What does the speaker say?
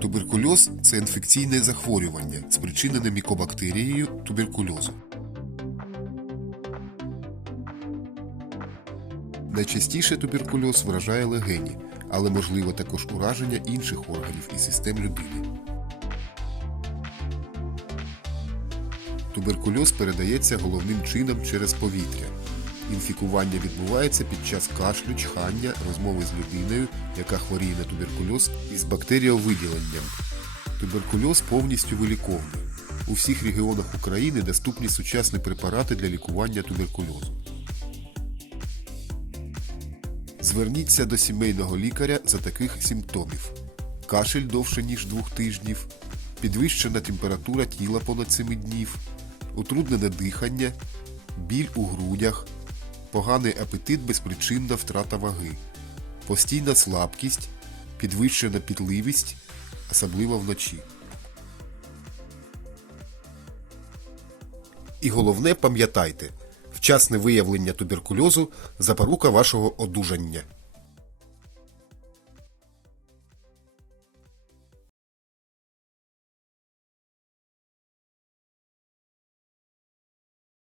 Туберкульоз це інфекційне захворювання, спричинене мікобактерією туберкульозу. Найчастіше туберкульоз вражає легені, але можливо також ураження інших органів і систем людини. Туберкульоз передається головним чином через повітря. Інфікування відбувається під час кашлю, чхання, розмови з людиною, яка хворіє на туберкульоз із бактеріовиділенням. Туберкульоз повністю виліковний. У всіх регіонах України доступні сучасні препарати для лікування туберкульозу. Зверніться до сімейного лікаря за таких симптомів: кашель довше ніж двох тижнів, підвищена температура тіла понад 7 днів, утруднене дихання, біль у грудях, поганий апетит, безпричинна втрата ваги, постійна слабкість, підвищена пітливість, особливо вночі. І головне пам'ятайте, вчасне виявлення туберкульозу запорука вашого одужання.